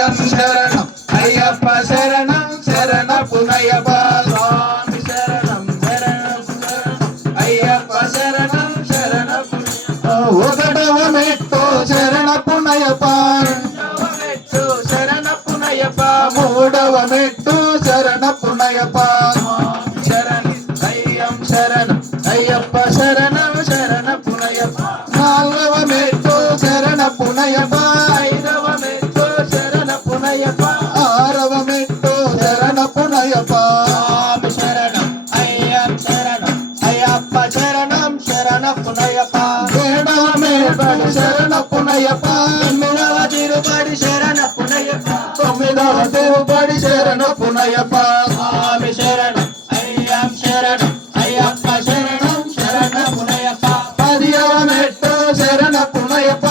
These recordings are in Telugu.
అయ్యం శరణం అయ్యప్ప శరణం శరణపునయ్యప్ప స్వామి శరణం శరణం అయ్యప్ప శరణం శరణపునయ్యప్ప ఒకటవ మెట్టు శరణపునయ్యప్ప శరణపునయ్యప్ప మూడవ మెట్టు శరణపునయ్యప్ప శరణం అయ్యం శరణం అయ్యప్ప శరణం శరణపునయ్యప్ప నాలుగవ మెట్టు శరణపునయ్యప్ప ఐదవ మెట్టు శరణపునయ్యప్ప ఆరవ మెట్టు శరణపునయ్యప్ప స్వామి శరణం అయ్యం శరణం అయ్యప్ప శరణం శరణపునయ్యప్ప ఏడవ మెట్టు శరణపునయ్యప్ప ఎనిమిదవ తిరుపతి శరణపునయ్యప్ప తొమ్మిదవ తిరుపతి శరణపునయ్యప్ప స్వామి శరణం అయ్యం శరణం అయ్యప్ప శరణం శరణపునయ్యప్ప పదియవ మెట్టు శరణపునయ్యప్ప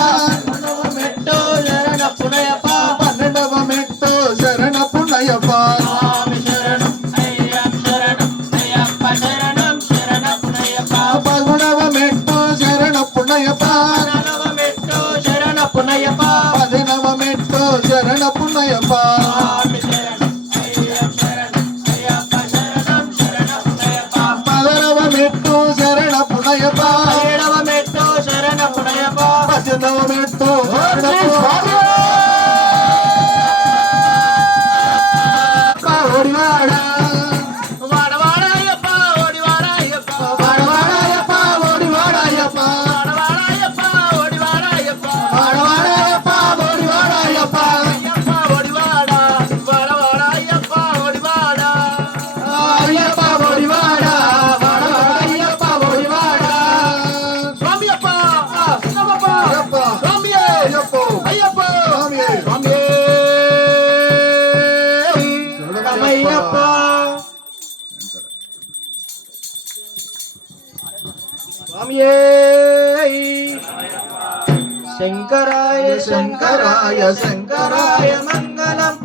పదవ మెట్టు శరణపునయ్యప్ప పన్నెండవ మెట్టు శరణపునయ్యప్ప స్వామి శరణం అయ్యం శరణం అయ్యప్ప శరణం శరణపునయ్యప్ప పదమూడవ మెట్టు శరణపునయ్యప్ప పదవ మెట్టు శరణపునయ్యప్ప పదినవ మెట్టు శరణపునయ్యప్ప స్వామి శరణం అయ్యం శరణం అయ్యప్ప శరణం శరణపునయ్యప్ప పదవ మెట్టు శరణపునయ్యప్ప ఏడవ మెట్టు శరణపునయ్యప్ప పద్దెనిమిదవ మెట్టు ఓడివాడ వాడవాడయ్యప్ప ఓడివాడయ్యప్ప వాడవాడయ్యప్ప ఓడివాడయ్యప్ప వాడవాడయ్యప్ప ఓడివాడయ్యప్ప వాడవాడయ్యప్ప ఓడివాడయ్యప్ప అయ్యప్ప ఓడివాడ వాడవాడయ్యప్ప ఓడివాడ అయ్యప్ప ఓడివాడ వాడవాడయ్యప్ప ఓడివాడ స్వామి అప్ప నమప్ప అయ్యప్ప స్వామి అయ్యప్ప అయ్యప్ప స్వామి స్వామి అయ్యప్ప స్వామియే శంకరాయ శంకరాయ శంకరాయ మంగళం